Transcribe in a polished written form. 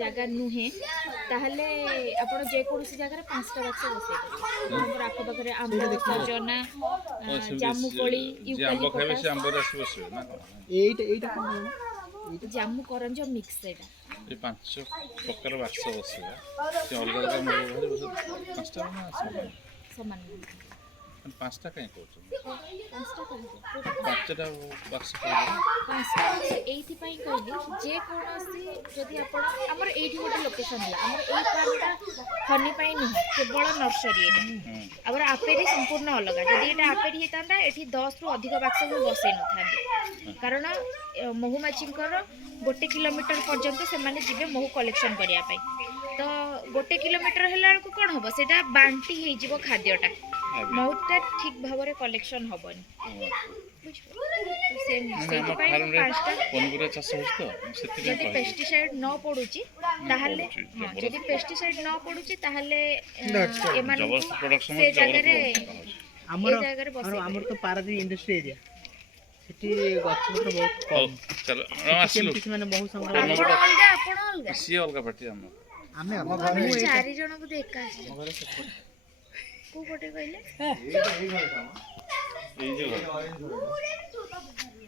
जगह नुहे ताहले आपण जे कोनोसी जगह रे 5टा बाक्स बसै परिबे हमर आखो पाखरे आंबो सजना जामु कोली जे आंबो खाइबे से आंबो रस बसबे ना এইটা কোন जामु करंज मिक्स एटा ये 5 प्रकार बाक्स बसबे से अलग अलग मगे घरे बस 5टा ना समान समान पांचटा कहीं कौन 5टा 5टा बाक्स कर 5टा एथि पई कहली जे कोनोसी जदि आपण हमर एठी गोटे लोकेशन हला हमर एई पार्कटा हनी पई नुह केवल नर्सरी एटा हमर आपेरी संपूर्ण अलग जदि एटा आपेरी हेतांदा एठी 10 रु अधिक बाक्स को बसै न थांदी कारण महुमाछींकर 1 किलोमीटर पर्यंत से माने जिबे महु कलेक्शन करिया पई तो 1 किलोमीटर हेला को कोन होबो सेटा बांटी हे जिवो खाद्यटा महूटा ठीक भावरे कलेक्शन हबनी सेम सेम पई पांचटा पनगुरा चाष होछ तो सेति यदि पेस्टिसाइड न पडुची ताहले यदि पेस्टिसाइड न पडुची ताहले एमान जबरदस्त प्रोडक्शन से जगह रे हमर जगह रे बसे हमर तो पारादीप इंडस्ट्री एरिया सेठी गछपत्र बहुत कम चलो आसिलो केमती माने बहुत संग आपण अलगा सी अलग पार्टी हम आमे हम घर चारि जण को देखा को पटे कहले এই যে